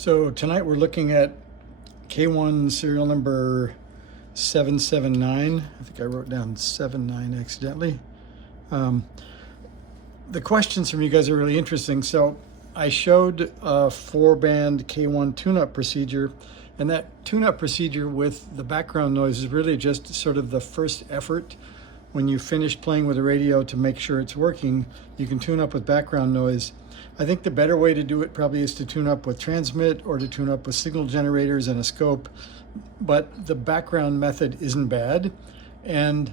So tonight we're looking at K1 serial number 779. I think I wrote down 79 accidentally. The questions from you guys are really interesting. So I showed a 4-band K1 tune-up procedure, and that tune-up procedure with the background noise is really just sort of the first effort. When you finish playing with the radio to make sure it's working, you can tune up with background noise. I think the better way to do it probably is to tune up with transmit or to tune up with signal generators and a scope, but the background method isn't bad. And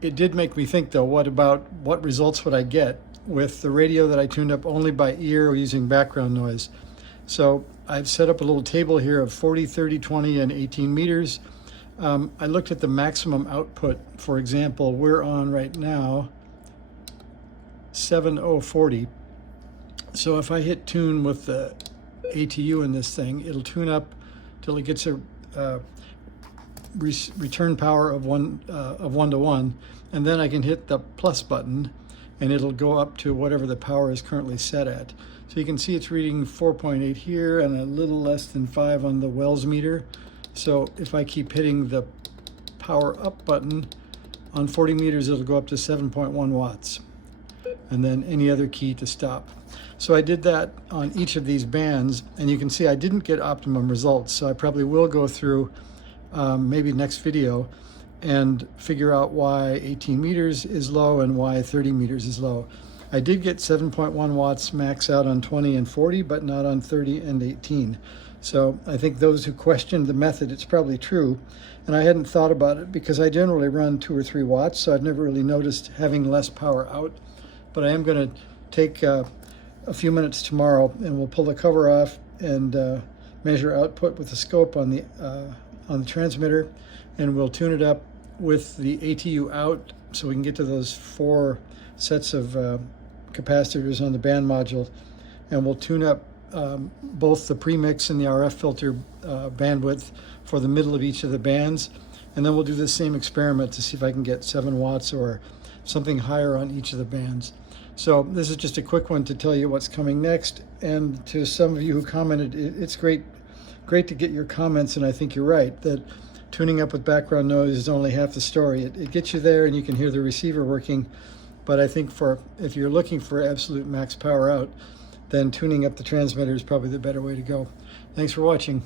it did make me think though, what results would I get with the radio that I tuned up only by ear or using background noise? So I've set up a little table here of 40, 30, 20, and 18 meters. I looked at the maximum output. For example, we're on right now 7040. So if I hit tune with the ATU in this thing, it'll tune up till it gets a return power of 1 to 1, and then I can hit the plus button and it'll go up to whatever the power is currently set at. So you can see it's reading 4.8 here and a little less than 5 on the Wells meter. So if I keep hitting the power up button on 40 meters, it'll go up to 7.1 watts. And then any other key to stop. So I did that on each of these bands, and you can see I didn't get optimum results. So I probably will go through maybe next video and figure out why 18 meters is low and why 30 meters is low. I did get 7.1 watts max out on 20 and 40, but not on 30 and 18. So I think those who questioned the method, it's probably true. And I hadn't thought about it because I generally run 2 or 3 watts, so I've never really noticed having less power out. But I am going to take a few minutes tomorrow and we'll pull the cover off and measure output with the scope on the transmitter, and we'll tune it up with the ATU out so we can get to those 4 sets of capacitors on the band module, and we'll tune up both the premix and the RF filter bandwidth for the middle of each of the bands, and then we'll do the same experiment to see if I can get 7 watts or something higher on each of the bands. So this is just a quick one to tell you what's coming next. And to some of you who commented, it's great to get your comments, and I think you're right that tuning up with background noise is only half the story. It gets you there and you can hear the receiver working, but I think if you're looking for absolute max power out, then tuning up the transmitter is probably the better way to go. Thanks for watching.